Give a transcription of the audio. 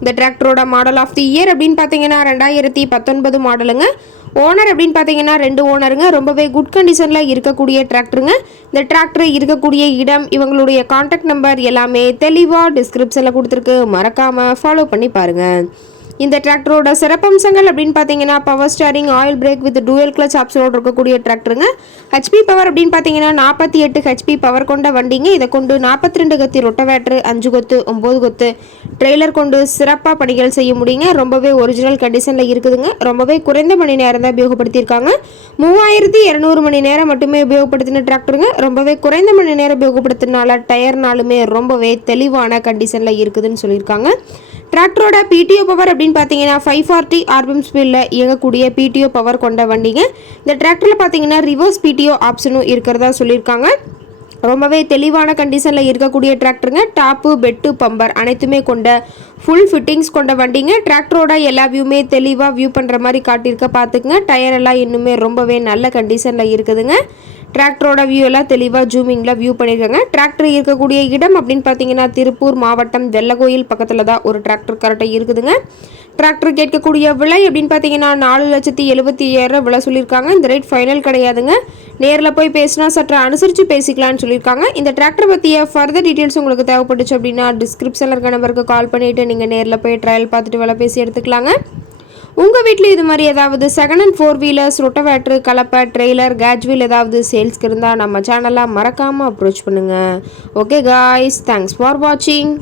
இந்த டிராக்டரோட model of the year அப்படின்னு பார்த்தீங்கன்னா ரெண்டாயிரத்தி பத்தொன்பது மாடலுங்க ஓனர் அப்படின்னு பார்த்தீங்கன்னா ரெண்டு ஓனருங்க ரொம்பவே குட் கண்டிஷனில் இருக்கக்கூடிய டிராக்டருங்க இந்த டிராக்டர் இருக்கக்கூடிய இடம் இவங்களுடைய காண்டாக்ட் நம்பர் எல்லாமே தெளிவாக டிஸ்கிரிப்ஷனில் கொடுத்துருக்கு. மறக்காமல் ஃபாலோ பண்ணி பாருங்கள் இந்த டிராக்டரோட சிறப்பம்சங்கள் அப்படின்னு பார்த்தீங்கன்னா power steering oil brake with dual clutch ஆப்ஷனோடு இருக்கக்கூடிய டிராக்டருங்க ஹெச்பி பவர் அப்படின்னு பார்த்தீங்கன்னா நாற்பத்தி எட்டு ஹெச்பி பவர் கொண்ட வண்டிங்க. இதை கொண்டு நாற்பத்தி ரெண்டு கத்தி ரொட்டவேட்ரு அஞ்சு கொத்து ஒம்பது கொத்து ட்ரெய்லர் கொண்டு சிறப்பாக பணிகள் செய்ய முடியுங்க. ரொம்பவே ஒரிஜினல் கண்டிஷனில் இருக்குதுங்க. ரொம்பவே குறைந்த மணி நேரம் தான் உபயோகப்படுத்தியிருக்காங்க. மூவாயிரத்தி இரநூறு மணி நேரம் மட்டுமே உபயோகப்படுத்தின டிராக்டருங்க ரொம்பவே குறைந்த மணி நேரம் உபயோகப்படுத்தினால டயர்னாலுமே ரொம்பவே தெளிவான கண்டிஷனில் இருக்குதுன்னு சொல்லியிருக்காங்க. டிராக்டரோட பிடிஓ பவர் அப்படின்னு பார்த்தீங்கன்னா ஃபைவ் ஃபார்ட்டி ஆர்பிஎம் ஸ்பீடில் இயங்கக்கூடிய பிடிஓ பவர் கொண்ட வண்டிங்க. இந்த டிராக்டரில் பார்த்தீங்கன்னா ரிவர்ஸ் பிடிஓ ஆப்ஷனும் இருக்கிறதா சொல்லியிருக்காங்க. ரொம்பவே தெளிவான கண்டிஷனில் இருக்கக்கூடிய டிராக்டருங்க டாப்பு பெட்டு பம்பர் அனைத்துமே கொண்ட ஃபுல் ஃபிட்டிங்ஸ் கொண்ட வண்டிங்க. டிராக்டரோட எல்லா வியூமே தெளிவாக வியூ பண்ணுற மாதிரி காட்டியிருக்க பார்த்துக்குங்க டயர் எல்லாம் இன்னுமே ரொம்பவே நல்ல கண்டிஷனில் இருக்குதுங்க. டிராக்டரோட வியூ எல்லாம் தெளிவாக ஜூமிங்கில் வியூ பண்ணியிருக்காங்க டிராக்டர் இருக்கக்கூடிய இடம் அப்படின்னு பார்த்தீங்கன்னா திருப்பூர் மாவட்டம் வெள்ளகோயில் பக்கத்தில் தான் ஒரு டிராக்டர் கரெக்டாக இருக்குதுங்க. டிராக்டர் கேட்கக்கூடிய விலை அப்படின்னு பார்த்தீங்கன்னா நாலு லட்சத்தி எழுபத்தி ஏழு விலை சொல்லியிருக்காங்க. இந்த ரேட் ஃபைனல் கிடையாதுங்க. நேரில் போய் பேசினா சற்று அனுசரித்து பேசிக்கலாம்னு சொல்லியிருக்காங்க. இந்த டிராக்டர் பற்றிய ஃபர்தர் டீட்டெயில்ஸ் உங்களுக்கு தேவைப்பட்டுச்சு அப்படின்னா டிஸ்கிரிப்ஷனில் இருக்க நம்பருக்கு கால் பண்ணிவிட்டு நீங்கள் நேரில் போய் ட்ரையல் பார்த்துட்டு விலை பேசி எடுத்துக்கலாங்க. உங்கள் வீட்டில் இது மாதிரி ஏதாவது second and four wheelers rotavator கலப்பை ட்ரெய்லர் கேஜ்வீல் ஏதாவது சேல்ஸ்க்கு இருந்தால் நம்ம சேனலாக மறக்காமல் அப்ரோச் பண்ணுங்கள் ஓகே காய்ஸ் தேங்க்ஸ் ஃபார் வாட்சிங்